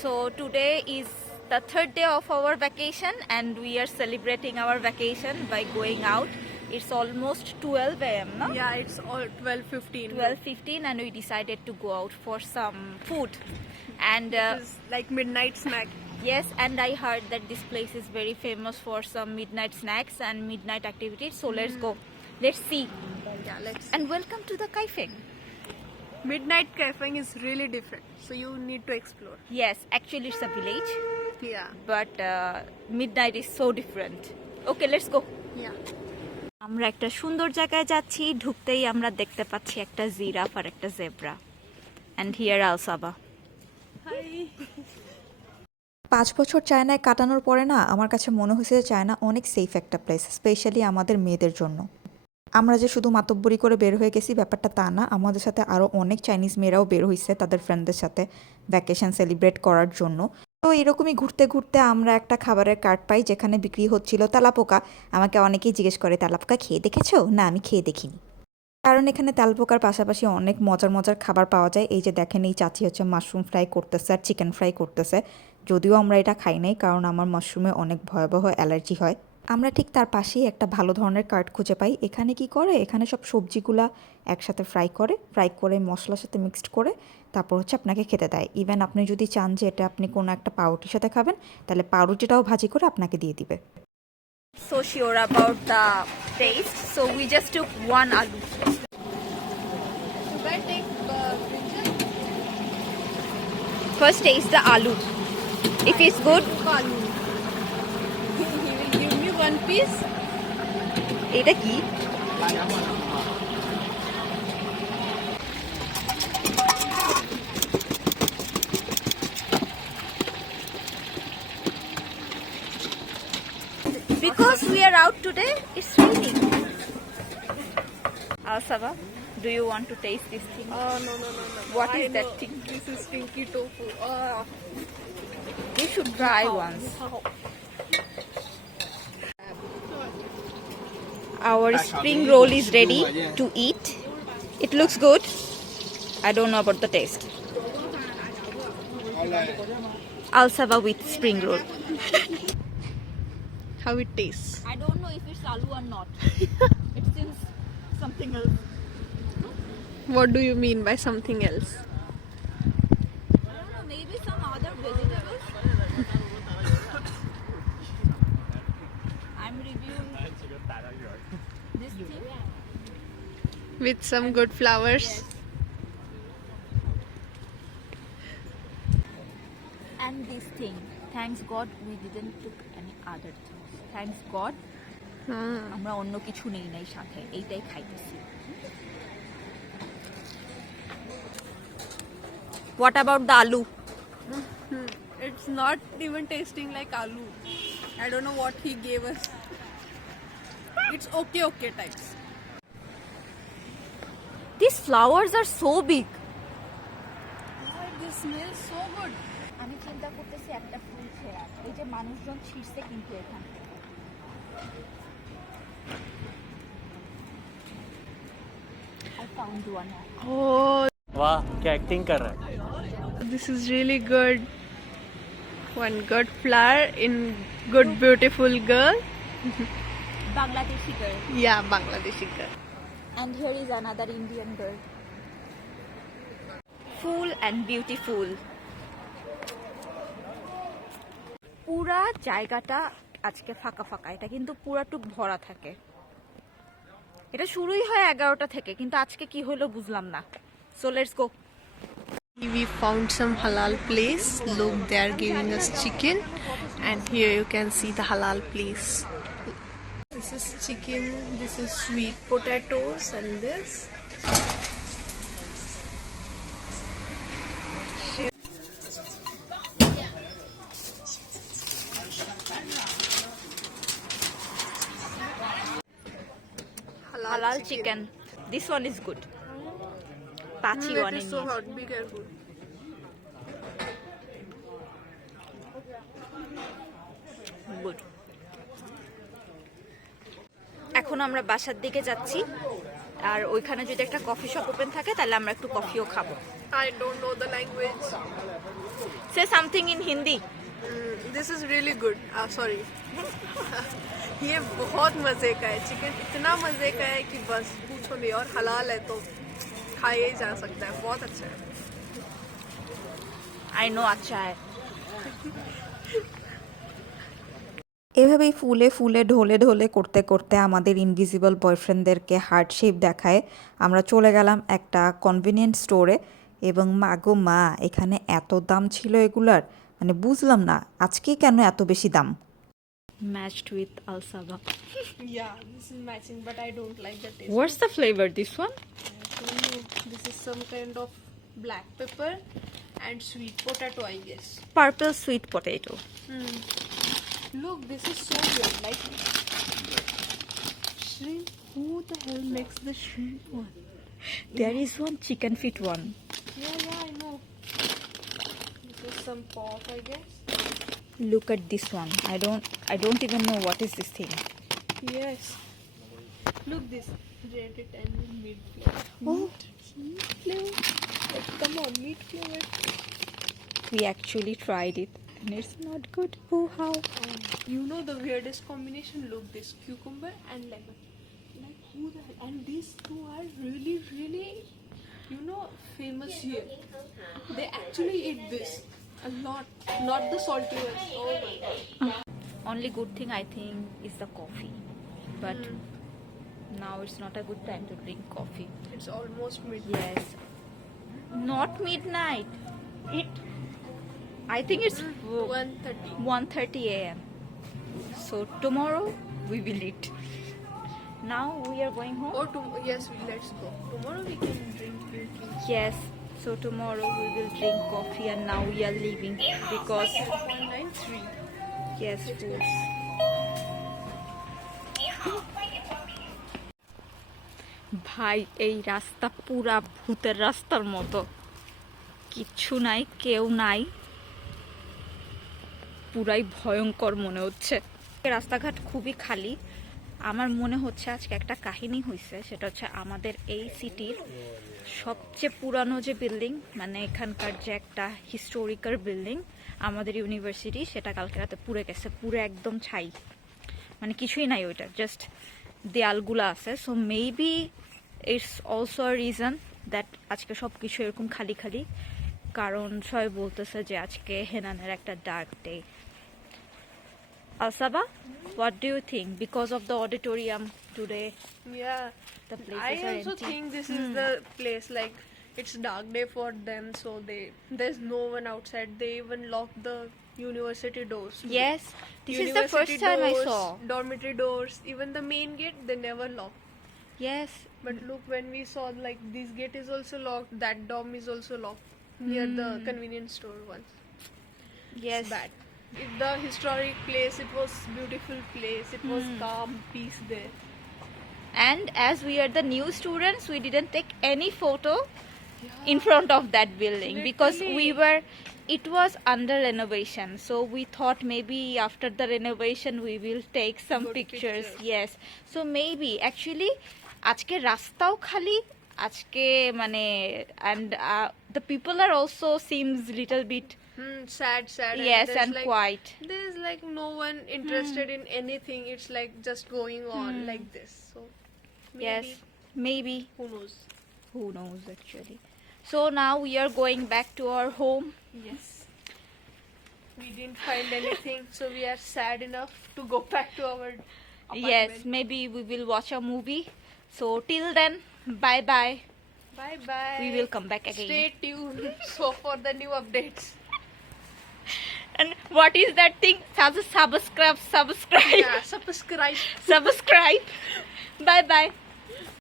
So today is the third day of our vacation and we are celebrating our vacation by going out. It's almost 12 a.m. no? Yeah, it's all 12:15. 12:15 and we decided to go out for some food. And It's like midnight snack. yes, and I heard that this place is very famous for some midnight snacks and midnight activities. So let's go. Let's see. Yeah, let's. And welcome to the Kaifeng. Midnight cafeing is really different, so you need to explore. Yes, actually it's a village, Yeah. but midnight is so different. Okay, let's go. Yeah. আমরা একটা সুন্দর জায়গায় যাচ্ছি, ঢুকতেই আমরা দেখতে পাচ্ছি একটা জিরাফ আর একটা zebra. And here Alsaba. Hi. 5 বছর চায়নায় কাটানোর পরে না আমার কাছে মনে হয়েছে যে চায়না অনেক সেফ একটা প্লেস, স্পেশালি আমাদের মেয়েদের জন্য। আমরা যে শুধু মাতব্বরি করে বের হয়ে গেছি ব্যাপারটা তা না, আমাদের সাথে আরও অনেক চাইনিজ মেয়েরাও বের হয়েছে তাদের ফ্রেন্ডদের সাথে ভ্যাকেশন সেলিব্রেট করার জন্য। তো এরকমই ঘুরতে ঘুরতে আমরা একটা খাবারের কার্ট পাই যেখানে বিক্রি হচ্ছিল তেলাপোকা। আমাকে অনেকেই জিজ্ঞেস করে তেলাপোকা খেয়ে দেখেছো? না, আমি খেয়ে দেখিনি, কারণ এখানে তেলাপোকার পাশাপাশি অনেক মজার মজার খাবার পাওয়া যায়। এই যে দেখেন, এই চাচি হচ্ছে মাশরুম ফ্রাই করতেছে আর চিকেন ফ্রাই করতেছে। যদিও আমরা এটা খাই নাই, কারণ আমার মাশরুমে অনেক ভয়াবহ অ্যালার্জি হয়। আমরা ঠিক তার পাশেই একটা ভালো ধরনের কার্ট খুঁজে পাই। এখানে কি করে, এখানে সব সবজিগুলা একসাথে ফ্রাই করে মশলার সাথে মিক্সড করে তারপর হচ্ছে আপনাকে খেতে দেয়। ইভেন আপনি যদি চান যে এটা আপনি কোনো একটা পাউরুটির সাথে খাবেন, তাহলে পাউরুটিটাও ভাজি করে আপনাকে দিয়ে দিবে। So sure about the taste, so we just took one aloo. Should I take brinjal? First taste the aloo. If it's good, Aloo. He will give me one piece. এটা কি? Because we are out today, it's raining. Alsaba, do you want to taste this thing? Oh no. What I is that know. thing? This is stinky tofu. You should try once. Our spring roll is ready to eat. It looks good. I don't know about the taste. Alsaba with spring roll. How it tastes? I don't know if it's aloo or not. It seems something else. What do you mean by something else? I don't know, maybe some other vegetables. I'm reviewing this thing. With some good flowers. Yes. And this thing. Thanks God we didn't took any other things. Thanks God আমরা অন্য কিছু নেই নাই সাথে, এইটাই খাইতেছি। What about the aloo? It's not even tasting like aloo. I don't know what he gave us. It's okay types. These flowers are so big. This smells so good. আমি চিন্তা করতেছি একটা ফুল ছেঁড়া, এই যে মানুষজন ছিঁড়ছে কিন্তু এখান থেকে। I found one. Oh, वाह क्या एक्टिंग कर रहा है this is really good. One good flower in good beautiful girl. Bangladeshi girl. Yeah, Bangladeshi girl. And here is another Indian girl. Full and beautiful. পুরা জায়গাটা আজকে ফাঁকা ফাঁকা, এটা কিন্তু পুরাটুক ভরা থাকে। এটা শুরুই হয় 11টা থেকে, কিন্তু আজকে কি হলো বুঝলাম না। So let's go. We found some halal place. Look, they are giving us chicken, and here you can see the halal place. This is chicken, this is sweet potatoes, and this. Halal chicken. This one is good. Pachi one It is in so here. hot. Be careful. Good. এখন আমরা বাসার দিকে যাচ্ছি, আর ওইখানে যদি একটা coffee shop open থাকে তাহলে আমরা একটু কফিও খাবো। I don't know the language. Say something in Hindi. This is really good. Sorry. ये बहुत मजे का है. चिकन इतना मजे का है कि बस पूछो नहीं. और हलाल है तो खाया ही जा सकता है. बहुत अच्छा है. I know अच्छा है. এভাবেই ফুলে ফুলে ঢলে ঢলে করতে করতে আমাদের ইনভিজিবল বয়ফ্রেন্ডদেরকে হার্ট শেপ দেখায় আমরা চলে গেলাম একটা কনভিনিয়েন্ট স্টোরে এবং মাগো মা এখানে এত দাম ছিল এগুলার মানে বুঝলাম না আজকে কেন এত বেশি দাম Matched with Alsaba. Yeah, this is matching, but I don't like the taste. What's the flavor? This one? This is some kind of black pepper and sweet potato, I guess. Purple sweet potato. Look, this is so good. Like shrimp. Who the hell makes the shrimp one? There is one chicken feet one. Yeah, I know. This is some pork, I guess. Look at this one. I don't even know what is this thing. Yes. Look this. Rated and meat flavor. Oh. Meat flavor. Like, come on, meat flavor. We actually tried it and it's not good. Oh how? You know the weirdest combination? Look, this cucumber and lemon. Like who the hell? And these two are really, really, you know, famous here. They actually eat this a lot, not the salty ones. Oh my god. Only good thing I think is the coffee. But now it's not a good time to drink coffee. It's almost midnight. Yes. Not midnight. I think it's 1:30. 1:30 a.m. So tomorrow we will eat. Now we are going home. Or yes, let's go. Tomorrow we can drink green tea. Yes. So tomorrow we will drink coffee and now we are leaving because 1:93. yes, foods. ভাই এই রাস্তা পুরা ভূতের রাস্তার মতো কিচ্ছু নাই কেউ নাই পুরাই ভয়ঙ্কর মনে হচ্ছে রাস্তাঘাট খুবই খালি আমার মনে হচ্ছে আজকে একটা কাহিনী হয়েছে সেটা হচ্ছে আমাদের এই সিটির সবচেয়ে পুরানো যে বিল্ডিং মানে এখানকার যে একটা হিস্টোরিক্যাল বিল্ডিং আমাদের ইউনিভার্সিটি সেটা কালকে রাতে পুড়ে গেছে পুরো একদম ছাই মানে কিছুই নাই ওইটা জাস্ট দেয়ালগুলো আছে so maybe it's also a reason that আজকে সব কিছু এরকম খালি খালি কারণ সবাই বলতেছে যে আজকে হেনানের একটা dark day Alsaba, what do you think? Because of the auditorium today, Yeah. the places I are also empty. think this is the place. Like it's dark day for them, so there's no one outside. They even lock the university doors. Yes, this is the first University time I doors, saw. dormitory doors. Even the main gate, they never lock. Yes, But look, when we saw like this gate is also locked, that dorm is also locked near the convenience store one. yes. It's bad. The historic place, it was beautiful place. It was calm, peace there. And as we are the new students, we didn't take any photo in front of that building because it was under renovation. So we thought maybe after the renovation we will take some Good pictures. pictures. Yes. So maybe actually আজকে রাস্তাও খালি আজকে মানে and the people are also seems little bit Sad. yes there's and like, quiet. There's like no one interested in anything. It's like just going on like this. So maybe, Yes, maybe. who knows? Who knows actually. So now we are going back to our home. Yes. We didn't find anything, so we are sad enough to go back to our apartment. Yes, maybe we will watch a movie. So till then, bye bye. Bye bye. We will come back again. Stay tuned so for the new updates. And what is that thing? Subscribe. Yeah, subscribe. Subscribe. Bye bye.